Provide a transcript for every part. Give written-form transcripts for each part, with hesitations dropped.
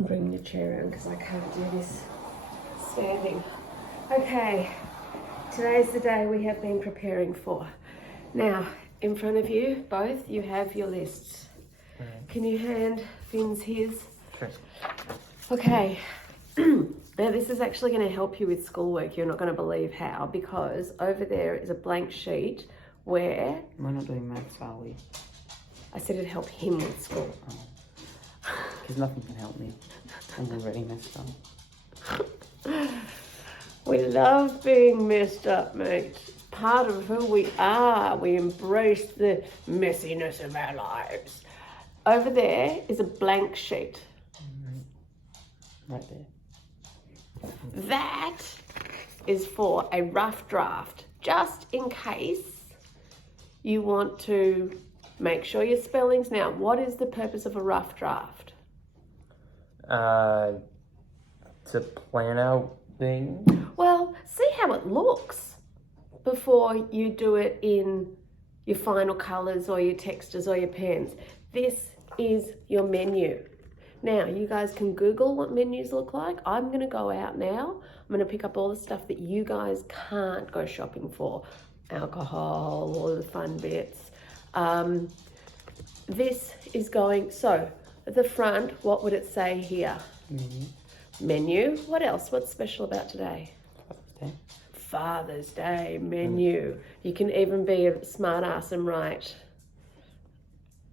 I'm bringing the chair around because I can't do this standing. Okay, today's the day we have been preparing for. Now, in front of you, both, you have your lists. Can you hand Finn's his? Sure. Okay, now this is actually going to help you with schoolwork. You're not going to believe how, because over there is a blank sheet where... We're not doing maths, are we? I said it'd help him with school. Because nothing can help me. I'm already messed up. We love being messed up, mate. Part of who we are. We embrace the messiness of our lives. Over there is a blank sheet. Right there. That is for a rough draft, just in case you want to make sure your spelling's. Now, what is the purpose of a rough draft? To plan out things. Well, see how it looks before you do it in your final colours or your textures or your pens. This is your menu. Now, you guys can Google what menus look like. I'm going to go out now. I'm going to pick up all the stuff that you guys can't go shopping for. Alcohol, all the fun bits. This is going, so at the front, what would it say here? Menu. What else? What's special about today? Father's Day menu. You can even be a smart ass and write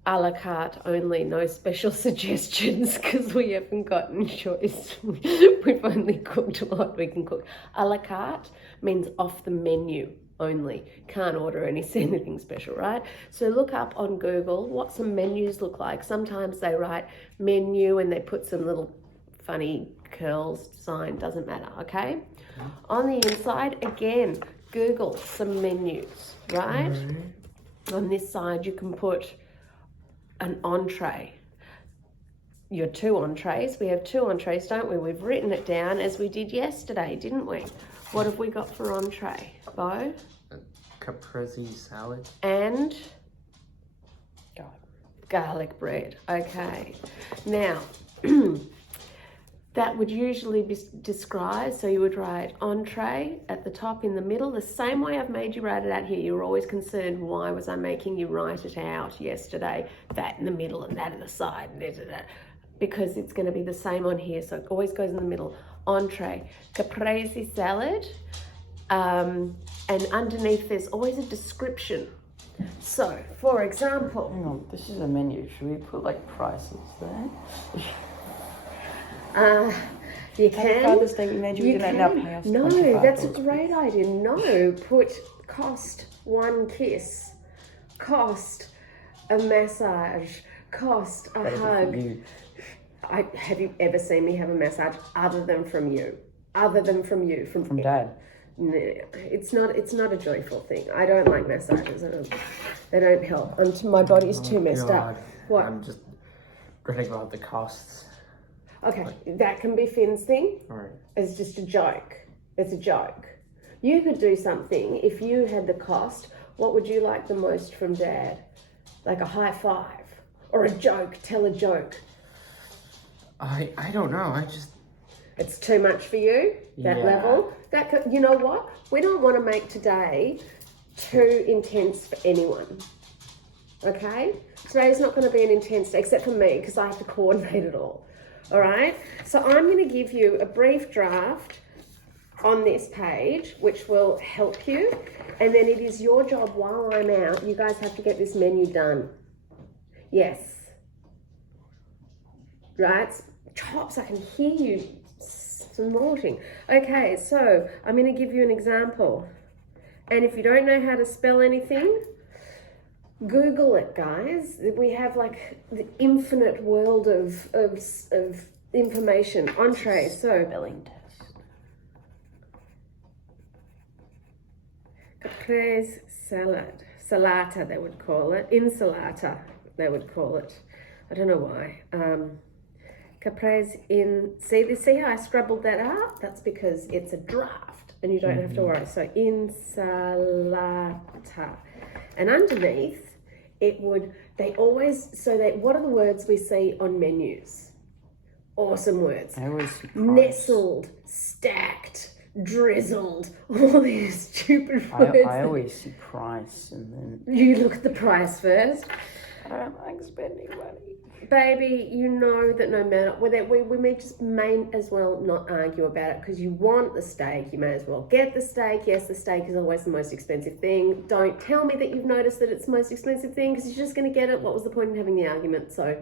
a la carte only, no special suggestions, because we haven't gotten choice. We've only cooked what we can cook. A la carte means off the menu only. Can't order anything special, right? So look up on Google what some menus look like. Sometimes they write menu and they put some little funny curls sign, doesn't matter, okay? On the inside, again, Google some menus, right? On this side, you can put an entree. Your 2 entrees. We have 2 entrees, don't we? We've written it down as we did yesterday, didn't we? What have we got for entree, Bo? Caprese salad. And garlic bread. Okay. Now, that would usually be described, so you would write entree at the top in the middle, the same way I've made you write it out here. You were always concerned, why was I making you write it out yesterday? That in the middle and that in the side, because it's going to be the same on here, so it always goes in the middle. Entree, caprese salad, and underneath there's always a description. So, for example... Hang on, this is a menu. Should we put like prices there? You can. Father's Day, we made you now pay us No, $25. that's a great idea. No, put cost 1 kiss, cost a massage, cost a hug. Have you ever seen me have a massage other than from you? From Dad. No, it's not a joyful thing. I don't like massages. They don't help. My body's too messed up. What? I'm just reading about the costs. Okay, that can be Finn's thing. Right. It's just a joke. It's a joke. You could do something, if you had the cost, what would you like the most from Dad? Like a high five or a joke, tell a joke. I don't know, It's too much for you, that level. You know what? We don't want to make today too intense for anyone. Okay? Today's not going to be an intense day, except for me, because I have to coordinate it all. All right, so I'm going to give you a brief draft on this page, which will help you. And then it is your job while I'm out. You guys have to get this menu done. Yes. Right? Chops, I can hear you snorting. Okay, so I'm going to give you an example. And if you don't know how to spell anything, Google it, guys. We have like the infinite world of information. Entree, so spelling test. caprese salad, salata they would call it, insalata they would call it. I don't know why. Caprese in. See how I scrabbled that out? That's because it's a draft, and you don't have to worry. So insalata. And underneath, it would, what are the words we see on menus? awesome words. I always see price. Nestled, stacked, drizzled, all these stupid words. I always see price and then... You look at the price first. I don't like spending money. Baby, you know that no matter whether we may just may as well not argue about it, because you want the steak, you may as well get the steak. Yes, the steak is always the most expensive thing. Don't tell me that you've noticed that it's the most expensive thing, because you're just going to get it. What was the point in having the argument? So,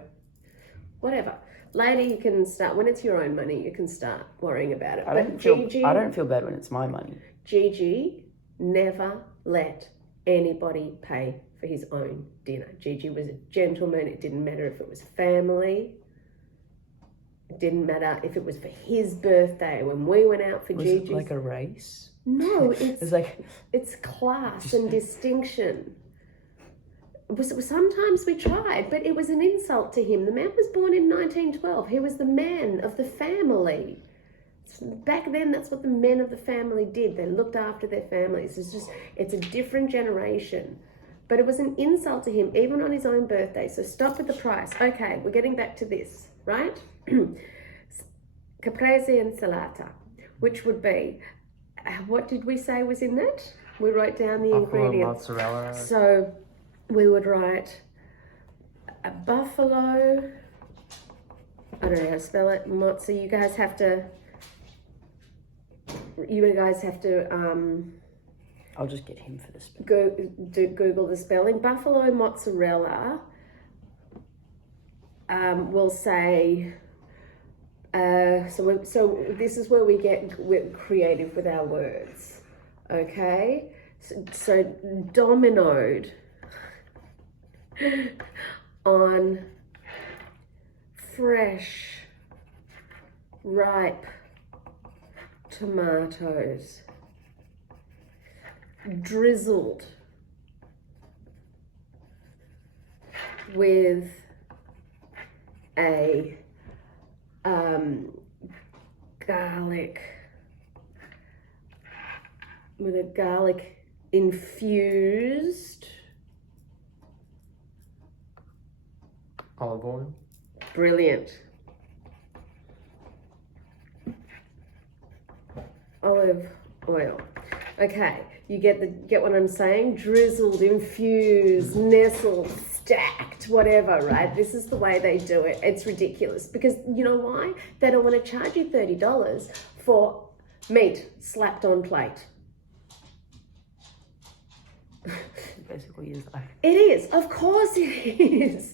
whatever. Later you can start, when it's your own money, you can start worrying about it. I don't feel bad when it's my money. Gigi never let anybody pay for his own dinner. Gigi was a gentleman. It didn't matter if it was family. It didn't matter if it was for his birthday. When we went out for Gigi's... Was it like a race? No, it's like... It's class and distinction. Sometimes we tried, but it was an insult to him. The man was born in 1912. He was the man of the family. Back then, that's what the men of the family did. They looked after their families. It's a different generation. But it was an insult to him, even on his own birthday. So stop with the price. Okay, we're getting back to this, right? Caprese and salata, which would be, what did we say was in that? We wrote down the ingredients. Mozzarella. So we would write a buffalo, I don't know how to spell it, so you guys have to, I'll just get him for this. Google the spelling. Buffalo mozzarella. We'll say. So this is where we're creative with our words. Okay. So dominoed on fresh, ripe tomatoes. Drizzled with a garlic infused olive oil. Brilliant. Olive oil. Okay, you get what I'm saying? Drizzled, infused, nestled, stacked, whatever, right? This is the way they do it. It's ridiculous, because you know why? They don't want to charge you $30 for meat slapped on plate. Basically is like... It is, of course it is.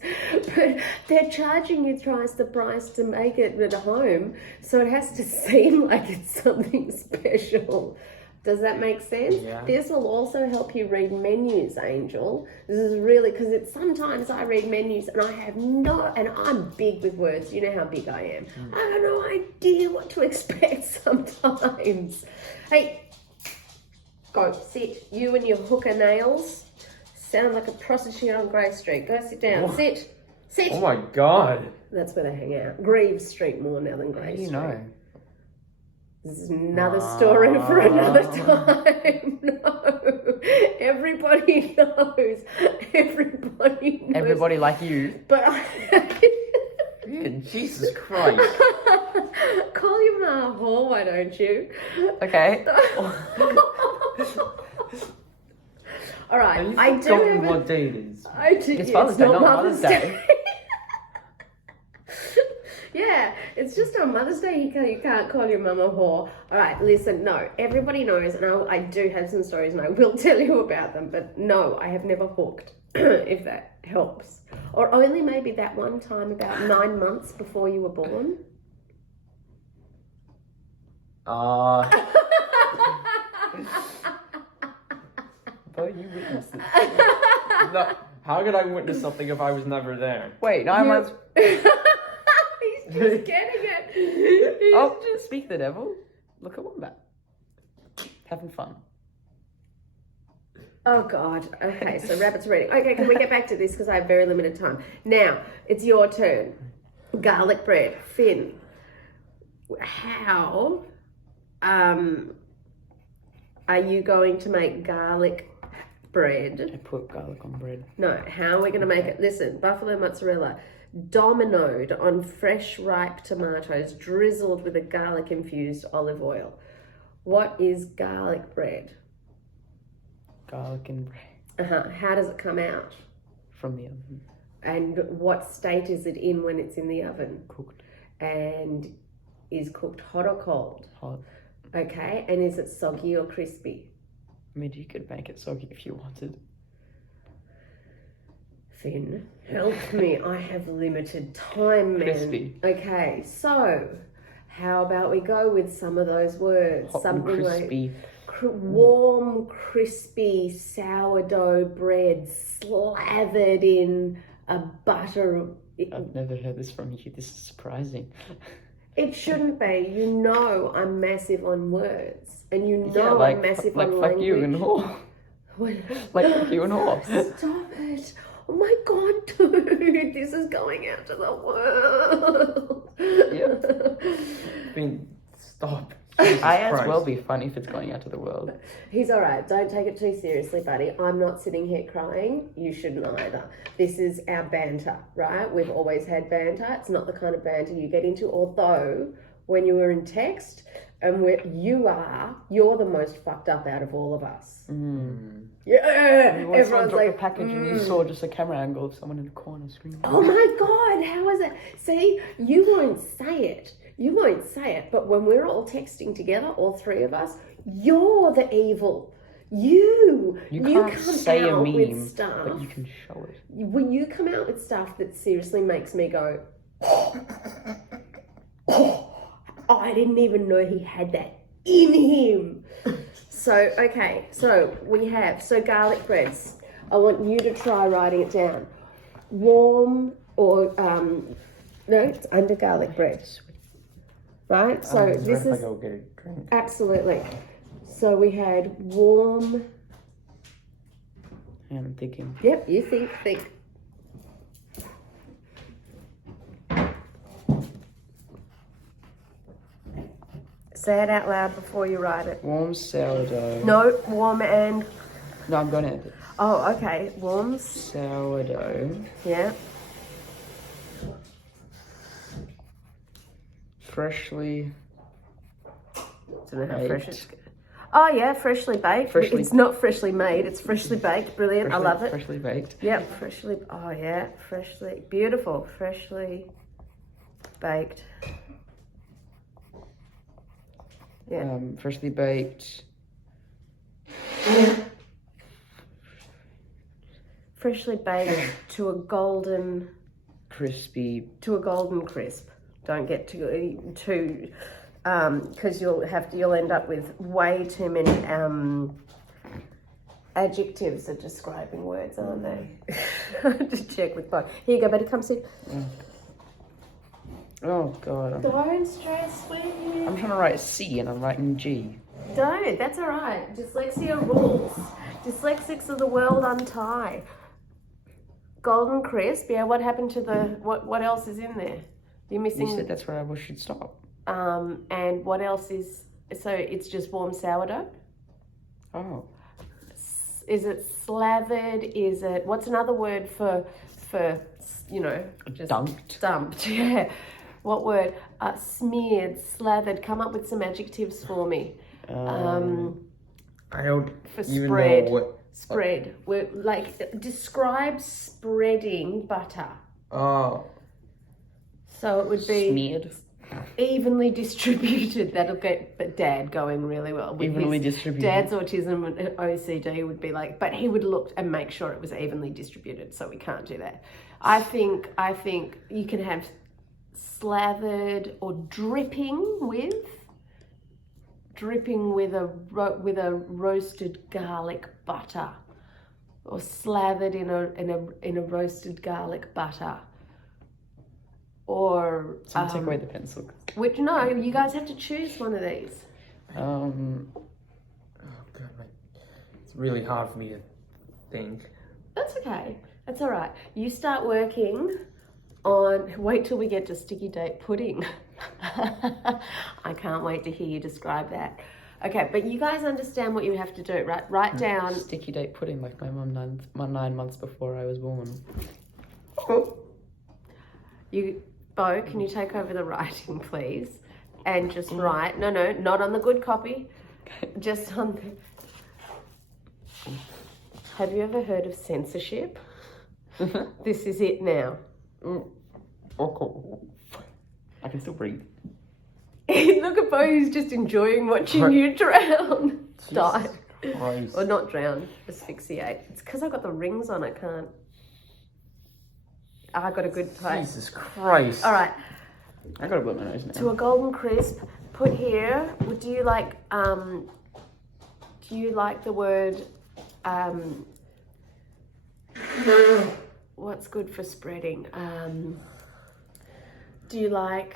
But they're charging you twice the price to make it at home, so it has to seem like it's something special. Does that make sense? Yeah. This will also help you read menus, Angel. This is really, because sometimes I read menus and and I'm big with words. You know how big I am. I have no idea what to expect sometimes. Hey, go sit. You and your hooker nails sound like a prostitute on Grey Street. Go sit down. Oh. Sit. Oh my God. That's where they hang out. Greaves Street more now than Grey How do Street. you know? This is another story for another time. No, everybody knows. Everybody knows. Everybody like you. But Yeah, Jesus Christ. call your ma whore, why don't you? Okay. All right, Have you I do forgotten have what day it is? I do. It's Father's Day, not Mother's Day. Yeah, it's just on Mother's Day you can't call your mum a whore. All right, listen, no, everybody knows, and I do have some stories, and I will tell you about them, but no, I have never hooked, if that helps. Or only maybe that one time about 9 months before you were born. But you witnessed it. No, how could I witness something if I was never there? Wait, 9 months... He's just getting it. Oh, just speak the devil. Look at Wombat. Having fun. Oh, God. Okay, so rabbits reading. Okay, can we get back to this, because I have very limited time. Now, it's your turn. Garlic bread. Finn, how are you going to make garlic bread? I put garlic on bread. No, how are we going to make it? Listen, buffalo mozzarella. dominoed on fresh ripe tomatoes, drizzled with a garlic-infused olive oil. What is garlic bread? Garlic and bread. How does it come out? From the oven. And what state is it in when it's in the oven? Cooked. And is cooked hot or cold? Hot. Okay, and is it soggy or crispy? I mean, you could make it soggy if you wanted. Finn, help me. I have limited time, man. Crispy. Okay, so how about we go with some of those words? Hot Something and crispy. like warm, crispy sourdough bread slathered in a butter. I've never heard this from you. This is surprising. It shouldn't be. You know I'm massive on words. And you know I'm massive on fuck language. you and whore. Like fuck you and whore. Stop it. Oh my God, dude. This is going out to the world. I mean, stop. IAS will be funny if it's going out to the world. He's all right. Don't take it too seriously, buddy. I'm not sitting here crying. You shouldn't either. This is our banter, right? We've always had banter. It's not the kind of banter you get into, although when you were in text, and you're the most fucked up out of all of us. Yeah, Once someone everyone's dropped a like, package and you saw just a camera angle of someone in the corner screaming. oh my God, how is it? See, you won't say it. You won't say it, but when we're all texting together, all three of us, you're the evil. You can't come say a out meme, with stuff. but you can show it. When you come out with stuff that seriously makes me go, I didn't even know he had that in him. So, okay, so we have, garlic breads. I want you to try writing it down. Warm or, no, it's under garlic bread. Right? So this is, I'll get a drink. absolutely. So we had warm, And I'm thinking. yep, you think. Say it out loud before you write it. Warm sourdough. No, warm and... No, I'm going to end it. Oh, okay. Warm. Sourdough. Yeah. Freshly Don't know how fresh baked. it's... Oh, yeah, freshly baked. Freshly- It's not freshly made. It's freshly baked. Brilliant. I love it. Freshly baked. Yep, freshly... Oh, yeah, freshly... Beautiful. Freshly baked. Yeah. Freshly baked. Freshly baked to a golden... Crispy. To a golden crisp. Don't get too... because you'll end up with way too many adjectives of describing words, aren't they? Just check with Bob. Here you go, buddy. Come sit. Oh God. Don't stress, will you? I'm trying to write C and I'm writing G. Don't. That's all right. Dyslexia rules. Dyslexics of the world untie. Golden crisp. Yeah. What happened to the? What else is in there? You're missing. You said that's where I should stop. And what else is? So it's just warm sourdough. Oh. Is it slathered? Is it? What's another word for just Dunked. dumped? Yeah. What word? Smeared, slathered. Come up with some adjectives for me. I don't For even spread. know what. Spread. We're describe spreading butter. Oh, So it would be Smeared. evenly distributed. That'll get Dad going really well. With Evenly his distributed. Dad's autism and OCD would be like, but he would look and make sure it was evenly distributed. So we can't do that. I think you can have slathered or dripping with a roasted garlic butter, or slathered in a roasted garlic butter. Or Someone take away the pencil. which no, you guys have to choose one of these. oh God, it's really hard for me to think. That's okay. That's all right. You start working on. Wait till we get to sticky date pudding. I can't wait to hear you describe that. Okay, but you guys understand what you have to do, right? Write down. Sticky date pudding like my mum 9 months before I was born. Bo, can you take over the writing, please? And just write. No, not on the good copy. Just on the... Have you ever heard of censorship? This is it now. I can still breathe. Look at Bo, he's just enjoying watching you drown. Die. Christ. Or not drown, asphyxiate. It's because I've got the rings on, I can't. I got a good place. Jesus Christ. All right. I gotta blow my nose now. To a golden crisp, put here. Do you like the word what's good for spreading? Do you like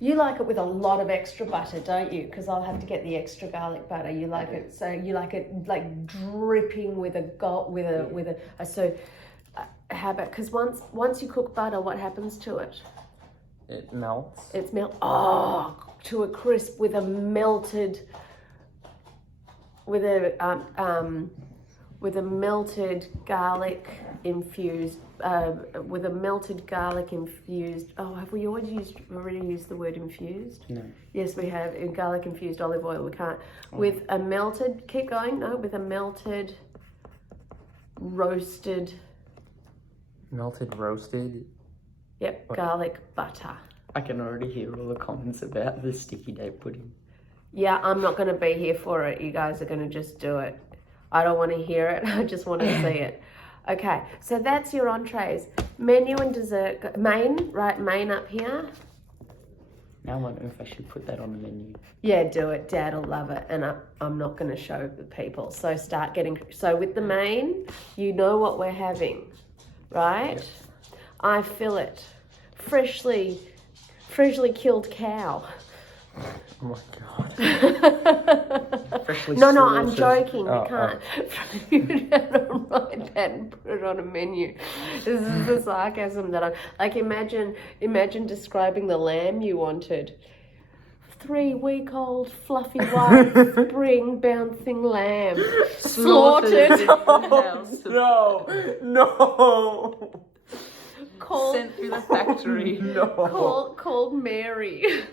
it with a lot of extra butter, don't you? Because I'll have to get the extra garlic butter. You like it, so you like it like dripping with how about, because once you cook butter, what happens to it? It melts. It's to a crisp with a melted garlic infused have we already used the word infused? No. Yes, we have. In garlic infused olive oil, we can't. With a melted, keep going, no, with a melted roasted What? garlic butter. I can already hear all the comments about the sticky date pudding. Yeah, I'm not going to be here for it. You guys are going to just do it. I don't want to hear it. I just want to see it. Okay, so that's your entrees. Menu and dessert. Main up here. Now I'm wondering if I should put that on the menu. Yeah, do it. Dad will love it. And I'm not going to show the people. So so with the main, you know what we're having, right? Yep. I fillet. Freshly killed cow. Oh my God. No, I'm joking. Oh, You can't. You don't write that and put it on a menu. This is the sarcasm that I like. Imagine describing the lamb you wanted. 3-week-old fluffy white spring bouncing lamb slaughtered. No. Sent through the factory. Called Mary.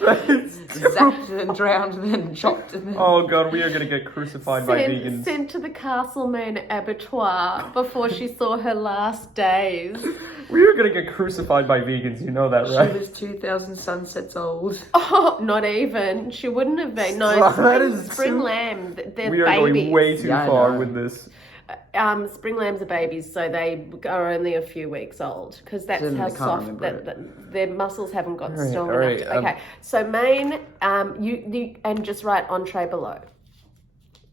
Zapped and drowned and then chopped and then... Oh God, we are gonna get crucified by vegans. Sent to the Castlemaine abattoir before she saw her last days. We are gonna get crucified by vegans, you know that, right? She was 2,000 sunsets old. Oh, not even. She wouldn't have been. No, spring lamb. They're we are babies. going way too far with this. Spring lambs are babies, so they are only a few weeks old because that's how soft that their muscles haven't got strong enough. Okay, so main, you and just write entree below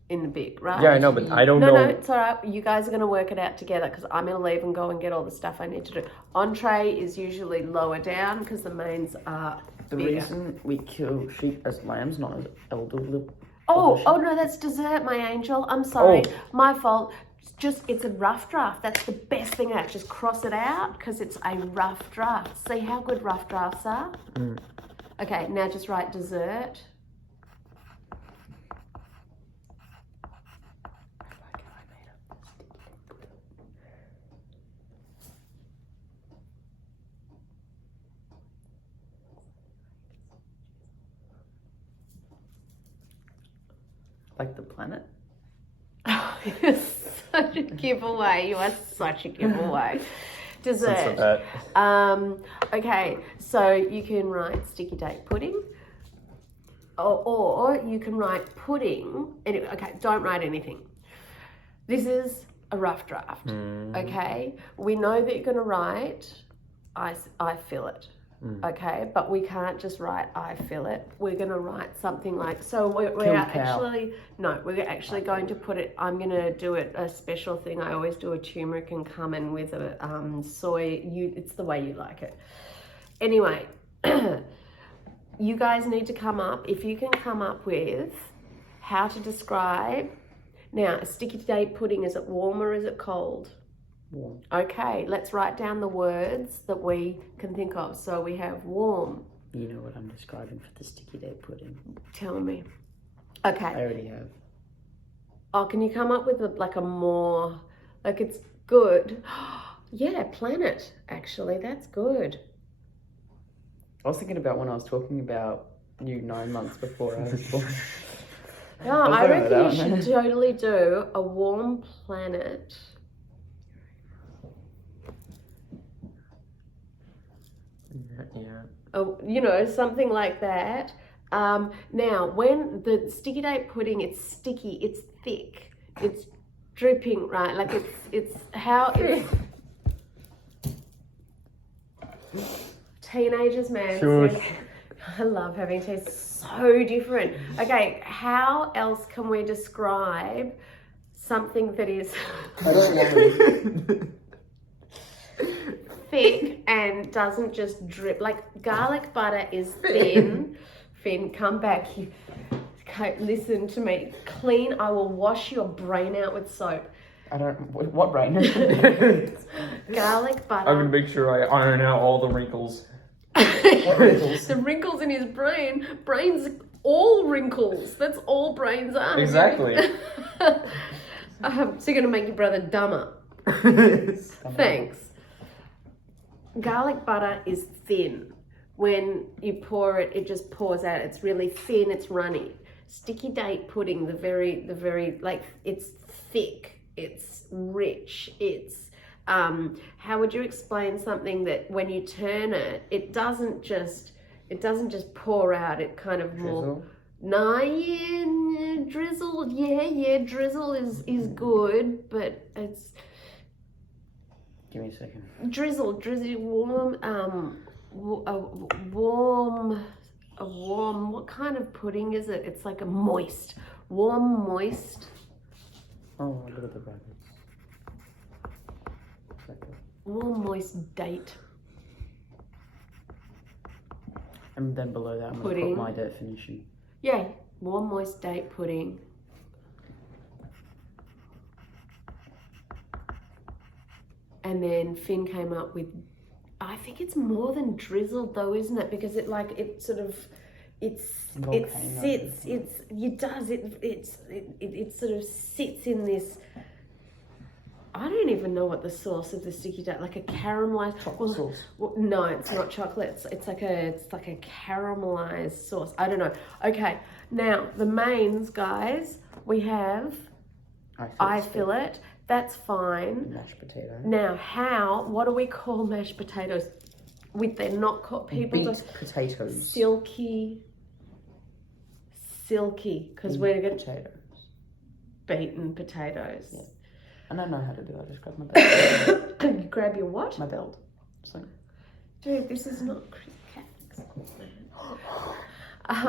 in the big, right? Yeah, I know, but I don't know. No, it's all right. You guys are going to work it out together because I'm going to leave and go and get all the stuff I need to do. Entree is usually lower down because the mains are The bigger. reason we kill sheep as lambs, not as elderly. Oh no, that's dessert, my angel. I'm sorry, my fault. It's a rough draft. That's the best thing out. Just cross it out because it's a rough draft. See how good rough drafts are? Okay, now just write dessert. Like the planet? You're such a giveaway. You are such a giveaway. Dessert. That's Okay, so you can write sticky date pudding. Or you can write pudding. Anyway, okay, don't write anything. This is a rough draft. Okay? We know that you're going to write I fillet. Okay, but we can't just write I fillet. We're going to write something like, so we're actually going to put it, I'm going to do it a special thing. I always do a turmeric and cumin with a soy. It's the way you like it. Anyway, you guys need to come up, if you can come up with how to describe, now a sticky date pudding, is it warm or is it cold? Warm. Okay, let's write down the words that we can think of. So we have warm. You know what I'm describing for the sticky date pudding. Tell me. Okay. I already have. Oh, can you come up with a more, like it's good. Yeah, planet, actually. That's good. I was thinking about when I was talking about you 9 months before I was born. Yeah, I reckon you should totally do a warm planet. Yeah. Oh, you know, something like that. Now, when the sticky date pudding, it's sticky, it's thick, it's dripping, right? Like it's how it's teenagers, man. Shush. I love having tea. It's so different. Okay, how else can we describe something that is thick and doesn't just drip? Like garlic butter is thin. Finn, come back. Okay, listen to me. Clean. I will wash your brain out with soap. I don't. What brain? Garlic butter. I'm gonna make sure I iron out all the wrinkles. What wrinkles? The wrinkles in his brain. Brains all wrinkles. That's all brains are. Exactly. So you're gonna make your brother dumber. Thanks. Garlic butter is thin. When you pour it, it just pours out. It's really thin. It's runny. Sticky date pudding, the very like it's thick. It's rich. It's how would you explain something that when you turn it, it doesn't just pour out. It kind of more. Nah, yeah, drizzle. Yeah, drizzle is good, but it's. Give me a second. Drizzle, warm, a warm, what kind of pudding is it? It's like a moist, warm, moist. Oh, look at the brackets. Warm, moist date. And then below that, I'm going to Pudding. put my definition. Yeah, warm, moist date pudding. And then Finn came up with, I think it's more than drizzled though, isn't it? Because it sort of sort of sits in this. I don't even know what the sauce of the sticky date, like a caramelized Chocolate sauce. Well, no, it's not chocolate. It's like a caramelized sauce. I don't know. Okay, now the mains, guys. We have I fillet. That's fine. Mashed potato. Now, what do we call mashed potatoes? They're not called people. Beet potatoes. Silky, because we're going to potatoes. beaten potatoes. Yeah. I don't know how to do it. I just grab my belt. You grab your what? My belt. So. Dude, this is not Chris Catholic school, man.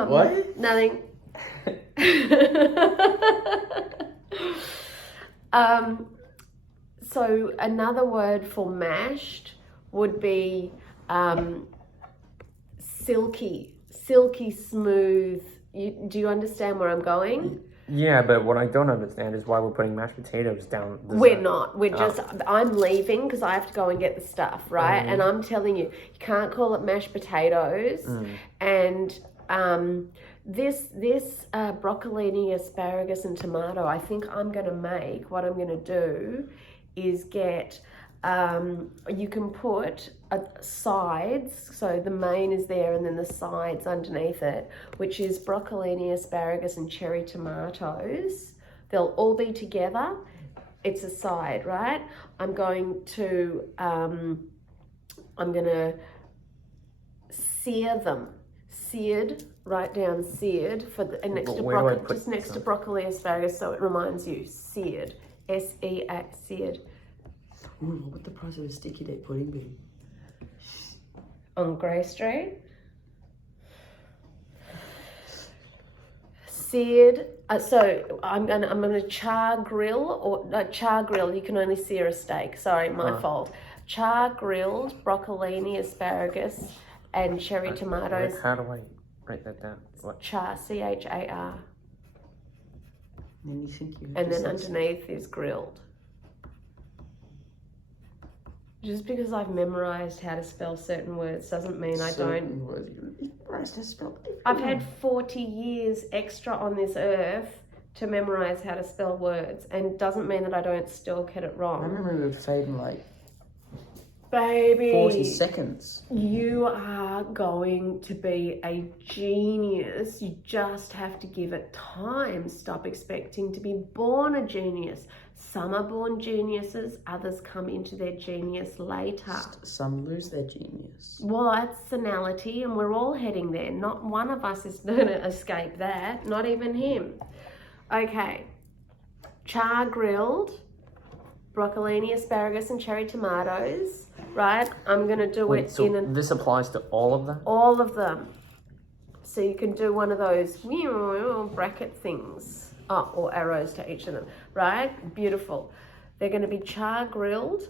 What? Nothing. So another word for mashed would be silky, smooth. Do you understand where I'm going? Yeah, but what I don't understand is why we're putting mashed potatoes down. We're not. We're just. I'm leaving because I have to go and get the stuff, right? And I'm telling you, you can't call it mashed potatoes. And this broccolini, asparagus, and tomato. I think I'm going to make. What I'm going to do is get. You can put sides, so the main is there and then the sides underneath it, which is broccolini, asparagus, and cherry tomatoes. They'll all be together. It's a side, right? I'm going to sear them. Seared, write down seared and next to broccoli, just next to broccoli, asparagus, so it reminds you. Seared, S-E-A, seared. Ooh, what would the price of a sticky date pudding be? On Grey Street. Seared. So I'm gonna char grill char grill. You can only sear a steak. Sorry, my fault. Char grilled broccolini, asparagus, and cherry tomatoes. How do I write that down? What? Char, C-H-A-R. And you think you. And then underneath is grilled. Just because I've memorized how to spell certain words doesn't mean I don't. I've had 40 years extra on this earth to memorize how to spell words, and it doesn't mean that I don't still get it I wrong. remember we were saying like Baby. 40 seconds. You are going to be a genius. You just have to give it time. Stop expecting to be born a genius. Some are born geniuses, others come into their genius later. Some lose their genius. Well, that's senility, and we're all heading there. Not one of us is going to escape that, not even him. Okay, char grilled, broccolini, asparagus, and cherry tomatoes, right? I'm going to do Wait, it so in this applies to all of them? all of them. So you can do one of those bracket things. Oh, or arrows to each of them, right? Beautiful. They're going to be char grilled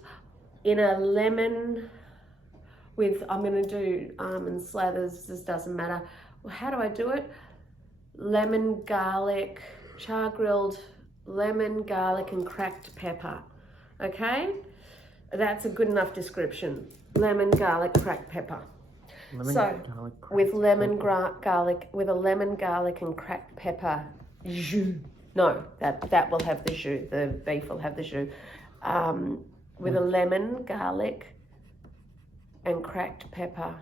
in a lemon with, I'm going to do almond slathers, this doesn't matter. Well, how do I do it? Lemon, garlic, char grilled, lemon, garlic, and cracked pepper. Okay? That's a good enough description. Lemon, garlic, cracked pepper. Lemon, So, garlic, with cracked lemon, pepper. garlic, with a lemon, garlic, and cracked pepper jus. No, that will have the jus. The beef will have the jus. With a lemon, garlic, and cracked pepper.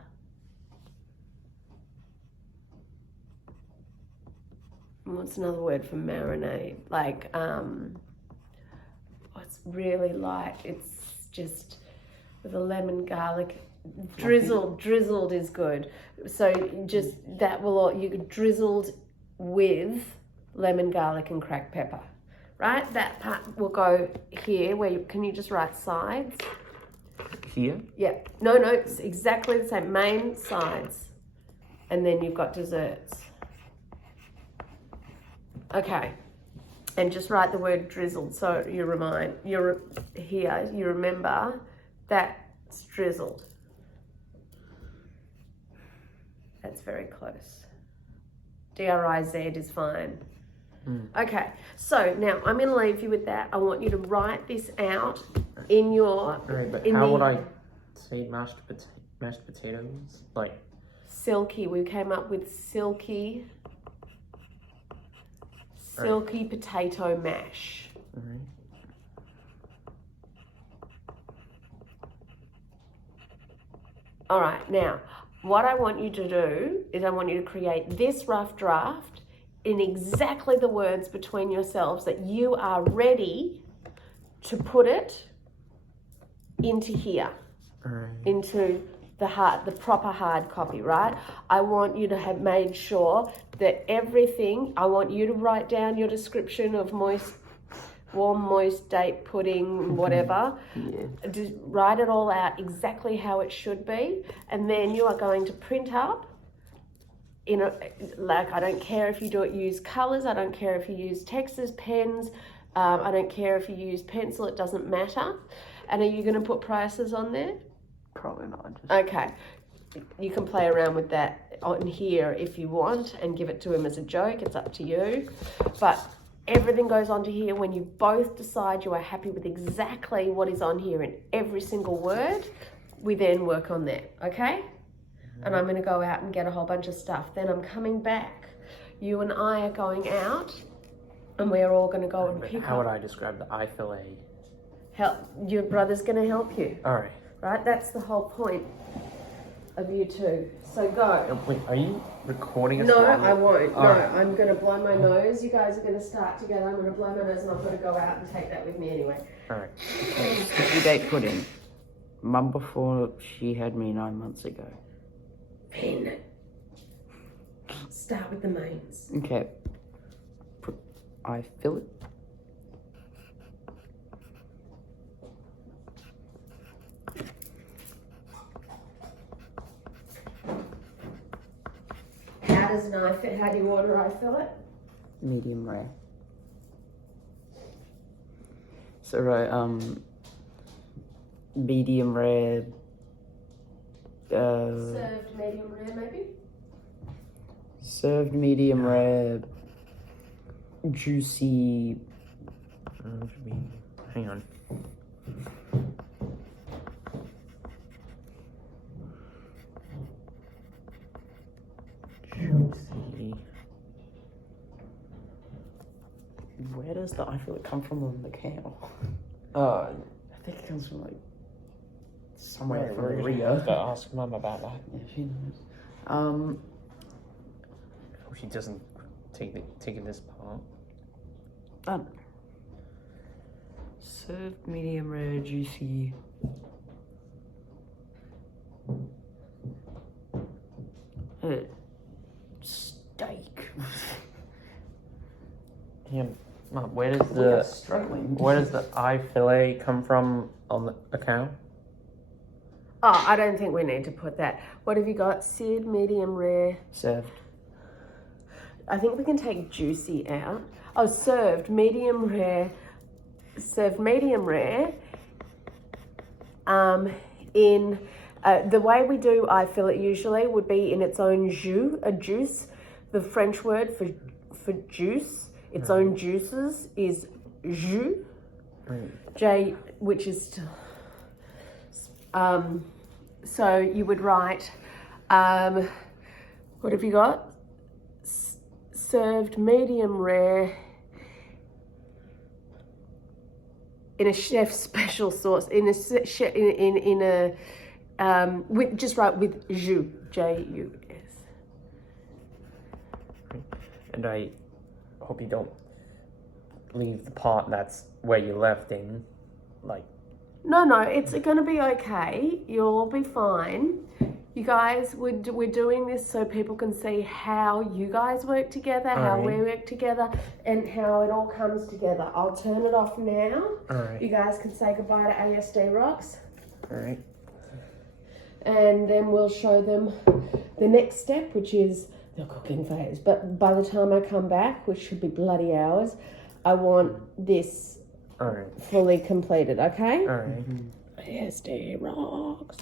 What's another word for marinade? Like, it's really light. It's just with a lemon, garlic. Drizzled is good. So just that will all, you could drizzled with lemon, garlic, and cracked pepper, right? That part will go here. Can you just write sides? Here? Yeah. No, it's exactly the same. Main, sides, and then you've got desserts. Okay, and just write the word drizzled so you remember that's drizzled. That's very close. D-R-I-Z is fine. Okay, so now I'm going to leave you with that. I want you to write this out in your... Alright, but how would I say mashed potatoes? Like... Silky. We came up with silky potato mash. Alright. All right, now, what I want you to do is I want you to create this rough draft in exactly the words between yourselves that you are ready to put it into here, into the proper hard copy, right? I want you to have made sure that everything, I want you to write down your description of warm, moist date pudding, whatever. Yeah. Just write it all out exactly how it should be, and then you are going to print up I don't care if you use colors, I don't care if you use textures, pens, I don't care if you use pencil, it doesn't matter. And are you going to put prices on there? Probably not. Okay. You can play around with that on here if you want and give it to him as a joke, it's up to you. But everything goes onto here when you both decide you are happy with exactly what is on here in every single word. We then work on that, okay? And I'm going to go out and get a whole bunch of stuff. Then I'm coming back. You and I are going out, and we're all going to go and pick How would up. I describe the eye fillet? Your brother's going to help you, Alright. right? That's the whole point of you two. So go. Wait, are you recording us? No, while I won't. No, Alright. I'm going to blow my nose. You guys are going to start together. I'm going to blow my nose, and I'm going to go out and take that with me anyway. Alright. Sticky date pudding. Mum before she had me 9 months ago. Finn. Start with the mains. Okay. I fill it. How do you order I fill it? Medium rare. So right, medium rare. Served medium rare, maybe? Served medium rare. Juicy. Hang on. Juicy. Where does the I feel it come from on the cow? I think it comes from like somewhere I from the really rear. have to ask Mum about that. Yeah, she knows. Hope she doesn't taking this part. Done. Served medium rare, juicy. Steak. Yeah, Mum, where does We are the struggling. where does the eye fillet come from on a cow? Oh, I don't think we need to put that. What have you got? Seared, medium rare. Served. I think we can take juicy out. Oh, served, medium rare. Served medium rare. In the way we do I fill it usually would be in its own jus, a juice. The French word for juice, its own juices is jus. J, which is so you would write what have you got? Served medium rare in a chef's special sauce in a with just write with jus, J-U-S. And I hope you don't leave the part that's where you left in, like. No, it's going to be okay. You'll all be fine. You guys, we're doing this so people can see how you guys work together, how we work together, and how it all comes together. I'll turn it off now. Alright. You guys can say goodbye to ASD Rocks. Alright. And then we'll show them the next step, which is the cooking phase. But by the time I come back, which should be bloody hours, I want this Alright. fully completed, okay? Alright. ASD Rocks.